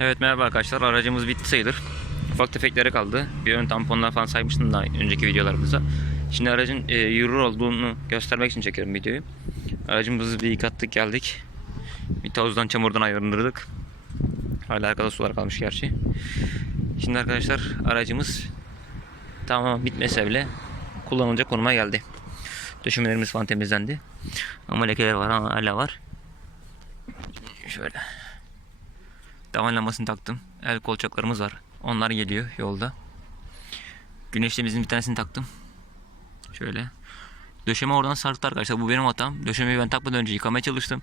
Evet merhaba arkadaşlar aracımız bitti sayılır. Ufak tefekleri kaldı. Bir ön tamponlar falan saymıştım daha önceki videolarımızda. Şimdi aracın e, yürür olduğunu göstermek için çekiyorum videoyu. Aracımızı bir yıkattık geldik. Bir tozdan çamurdan ayırındırdık. Hala arkada sular kalmış gerçi. Şimdi arkadaşlar aracımız tamam bitmese bile kullanılacak konuma geldi. Döşemelerimiz falan temizlendi. Ama lekeler var ama hala var. Şöyle. Tavan lambasını taktım. El kolçaklarımız var. Onlar geliyor yolda. Güneşliğimizin bir tanesini taktım. Şöyle. Döşeme oradan sarktı arkadaşlar. Bu benim hatam. Döşemeyi ben takmadan önce yıkamaya çalıştım.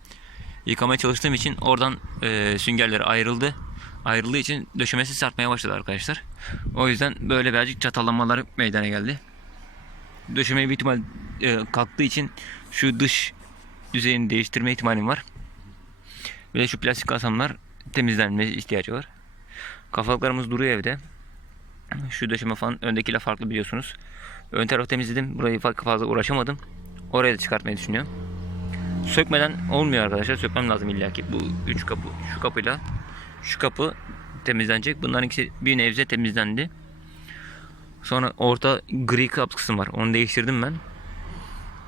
Yıkamaya çalıştığım için oradan e, süngerleri ayrıldı. Ayrıldığı için döşemesi sarkmaya başladı arkadaşlar. O yüzden böyle birazcık çatallanmalar meydana geldi. Döşemeyi bir ihtimal e, kalktığı için şu dış yüzeyini değiştirme ihtimalim var. Bir şu plastik kasamlar temizlenmesi ihtiyacı var. Kafalıklarımız duruyor evde. Şu döşeme falan öndekiyle farklı biliyorsunuz. Ön tarafı temizledim. Burayı fa- fazla uğraşamadım. Oraya da çıkartmayı düşünüyorum. Sökmeden olmuyor arkadaşlar. Sökmem lazım illaki. Bu üç kapı, şu kapıyla şu kapı temizlenecek. Bunların ikisi bir nebze temizlendi. Sonra orta gri kap kısım var. Onu değiştirdim ben.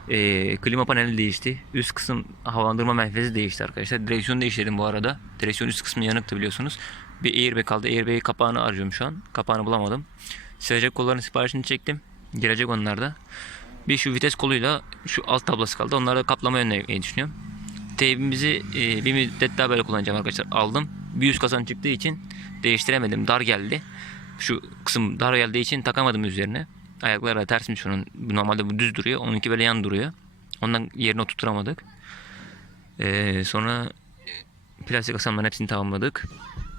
Ee, klima paneli değişti. Üst kısım havalandırma menfezi değişti arkadaşlar. Direksiyonu değiştirdim bu arada. Direksiyon üst kısmı yanıktı biliyorsunuz. Bir airbag kaldı. Airbag kapağını arıyorum şu an. Kapağını bulamadım. Sığacak kolların siparişini çektim. Gelecek onlar da. Bir şu vites koluyla şu alt tablası kaldı. Onları da kaplama yönlemeyi düşünüyorum. Teybimizi e, bir müddet daha böyle kullanacağım arkadaşlar. Aldım. Bir üst kasan çıktığı için değiştiremedim. Dar geldi. Şu kısım dar geldiği için takamadım üzerine. Ayakları da tersmiş onun. Normalde bu düz duruyor. Onunki böyle yan duruyor. Ondan yerine oturtturamadık. Ee, sonra plastik asamların hepsini tamamladık.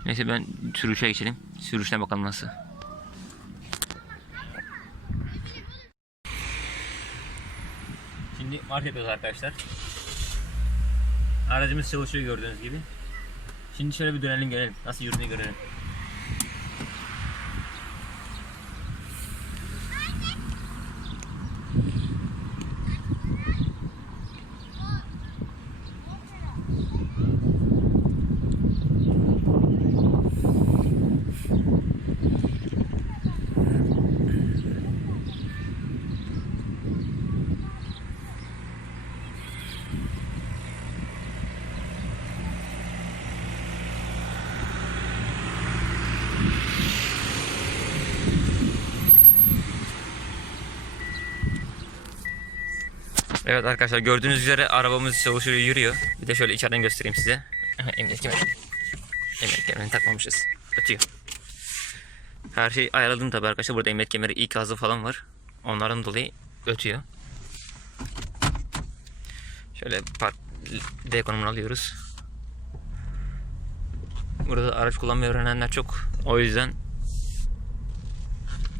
Neyse ben sürüşe geçelim. Sürüşüne bakalım nasıl. Şimdi marş yapıyoruz arkadaşlar. Aracımız çalışıyor gördüğünüz gibi. Şimdi şöyle bir dönelim görelim. Nasıl yürüdüğünü görelim. Evet arkadaşlar gördüğünüz üzere arabamız çalışıyor yürüyor. Bir de şöyle içeriden göstereyim size. Emniyet kemeri. Emniyet kemerini takmamışız. Ötüyor. Her şeyi ayarladım tabi arkadaşlar. Burada emniyet kemeri ikazı falan var. Onların dolayı ötüyor. Şöyle park D konumunu alıyoruz. Burada araç kullanmayı öğrenenler çok. O yüzden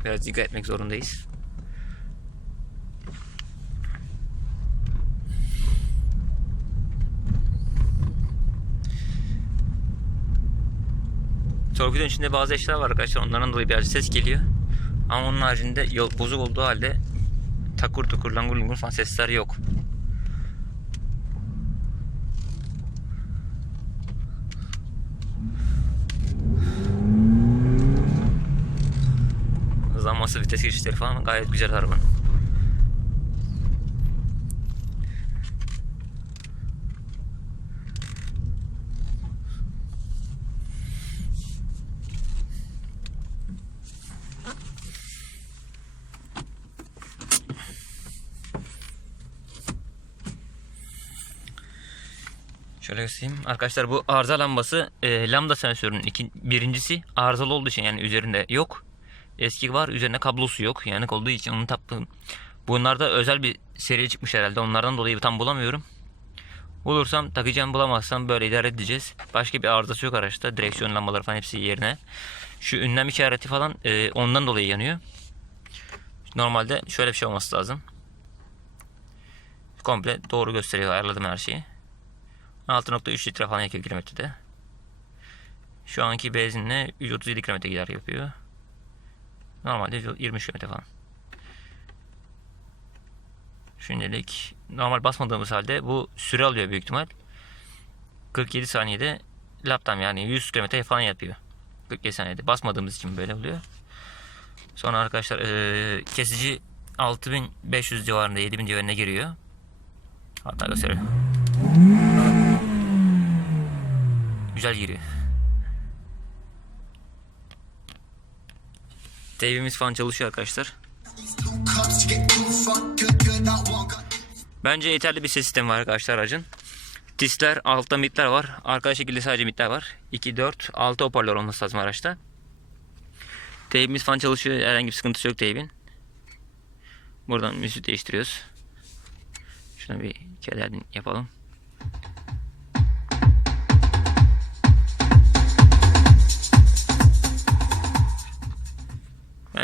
biraz dikkat etmek zorundayız. Torpidonun içinde bazı eşyalar var arkadaşlar. Onlardan dolayı biraz ses geliyor. Ama onun haricinde yol bozuk olduğu halde takur tukur langur lungur falan sesler yok. Hızlanması, vites geçişleri falan gayet güzel arabanın. Şöyle göstereyim. Arkadaşlar bu arıza lambası e, lambda sensörünün iki, birincisi arızalı olduğu için yani üzerinde yok. Eski var üzerinde kablosu yok. Yanık olduğu için onu taktım. Bunlarda özel bir seri çıkmış herhalde. Onlardan dolayı tam bulamıyorum. Bulursam takacağım bulamazsam böyle idare edeceğiz. Başka bir arızası yok araçta. Direksiyon lambaları falan hepsi yerine. Şu ünlem işareti falan e, ondan dolayı yanıyor. Normalde şöyle bir şey olması lazım. Komple doğru gösteriyor. Ayarladım her şeyi. 6.3 litre falan yakıyor kilometrede. Şu anki benzinle 137 kilometre gider yapıyor. Normalde 20 kilometre falan. Şimdilik normal basmadığımız halde bu süre alıyor büyük ihtimal. 47 saniyede lap time yani 100 km falan yapıyor. 47 saniyede. Basmadığımız için böyle oluyor. Sonra arkadaşlar eee, kesici 6500 civarında 7000 civarına giriyor. Hatta gösterelim. Güzel giriyor. Teybimiz falan çalışıyor arkadaşlar. Bence yeterli bir ses sistemi var arkadaşlar aracın. Tisler, altta midler var. Arka şekilde sadece midler var. 2, 4, 6 hoparlör olması lazım araçta. Teybimiz falan çalışıyor. Herhangi bir sıkıntısı yok teybin. Buradan müzik değiştiriyoruz. Şuna bir kederden yapalım.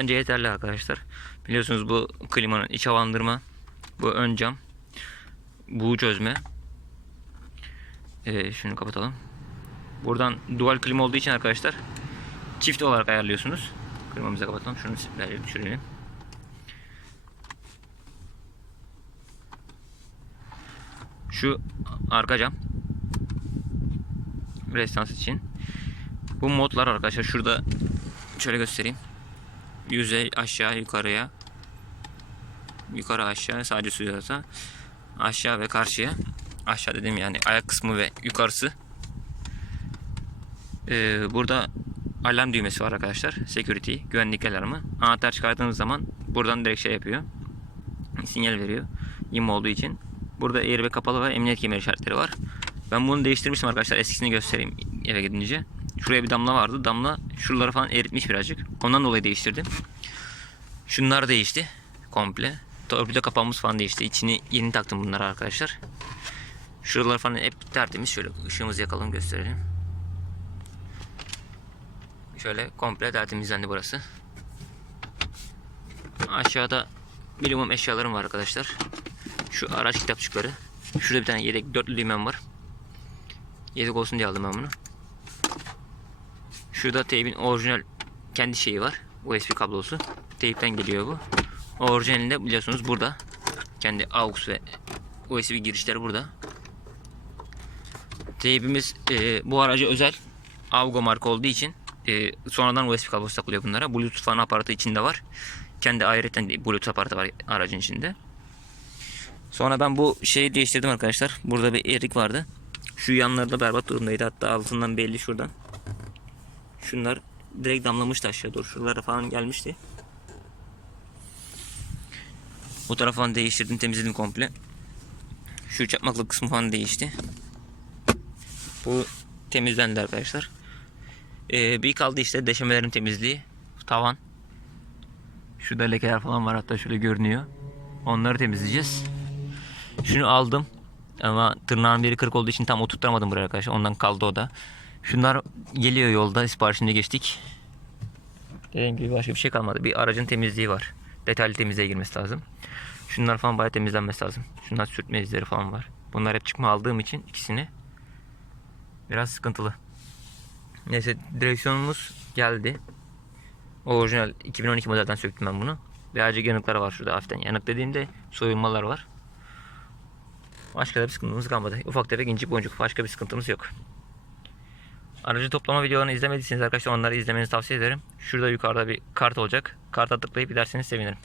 Bence yeterli arkadaşlar. Biliyorsunuz bu klimanın iç havalandırma, bu ön cam, bu çözme. Ee, şunu kapatalım. Buradan dual klima olduğu için arkadaşlar çift olarak ayarlıyorsunuz. Klimamızı kapatalım. Şunu düşürelim. Şu arka cam. Restans için. Bu modlar arkadaşlar şurada şöyle göstereyim. Yüzey aşağı yukarıya. Yukarı aşağı sadece suyasa aşağı ve karşıya. Aşağı dedim yani ayak kısmı ve yukarısı. Ee, burada alarm düğmesi var arkadaşlar. Security güvenlik alarmı. Anahtar çıkardığınız zaman buradan direkt şey yapıyor. Sinyal veriyor. Yim olduğu için. Burada airbag kapalı ve emniyet kemeri işaretleri var. Ben bunu değiştirmiştim arkadaşlar. Eskisini göstereyim eve gidince şuraya bir damla vardı damla şuraları falan eritmiş birazcık ondan dolayı değiştirdim Şunlar değişti komple. Torpido kapağımız falan değişti. İçini yeni taktım bunları arkadaşlar. Şuralar falan hep tertemiz. Şöyle ışığımızı yakalım gösterelim. Şöyle komple tertemizlendi burası. Aşağıda minimum eşyalarım var arkadaşlar. Şu araç kitapçıkları. Şurada bir tane yedek dörtlü düğmem var. Yedek olsun diye aldım ben bunu. Şurada teybin orijinal kendi şeyi var. USB kablosu. Teypten geliyor bu. Orijinalinde biliyorsunuz burada. Kendi AUX ve USB girişleri burada. Teybimiz e, bu araca özel Avgo marka olduğu için e, sonradan USB kablosu takılıyor bunlara. Bluetooth falan aparatı içinde var. Kendi ayrıca Bluetooth aparatı var aracın içinde. Sonra ben bu şeyi değiştirdim arkadaşlar. Burada bir erik vardı. Şu yanlarda berbat durumdaydı. Hatta altından belli şuradan. Şunlar direkt damlamıştı aşağı doğru. Şuralara falan gelmişti. Bu tarafı falan değiştirdim, temizledim komple. Şu çakmaklık kısmı falan değişti. Bu temizlendi arkadaşlar. Ee, bir kaldı işte deşemelerin temizliği. Tavan. Şurada lekeler falan var hatta şöyle görünüyor. Onları temizleyeceğiz. Şunu aldım. Ama tırnağın biri kırık olduğu için tam oturtamadım buraya arkadaşlar. Ondan kaldı o da. Şunlar geliyor yolda. Siparişinde geçtik. Dediğim gibi başka bir şey kalmadı. Bir aracın temizliği var. Detaylı temizliğe girmesi lazım. Şunlar falan bayağı temizlenmesi lazım. Şunlar sürtme izleri falan var. Bunlar hep çıkma aldığım için ikisini biraz sıkıntılı. Neyse direksiyonumuz geldi. Orijinal 2012 modelden söktüm ben bunu. Birazcık yanıkları var şurada hafiften. Yanık dediğimde soyulmalar var. Başka da bir sıkıntımız kalmadı. Ufak tefek incik boncuk. Başka bir sıkıntımız yok. Aracı toplama videolarını izlemediyseniz arkadaşlar onları izlemenizi tavsiye ederim. Şurada yukarıda bir kart olacak. Karta tıklayıp giderseniz sevinirim.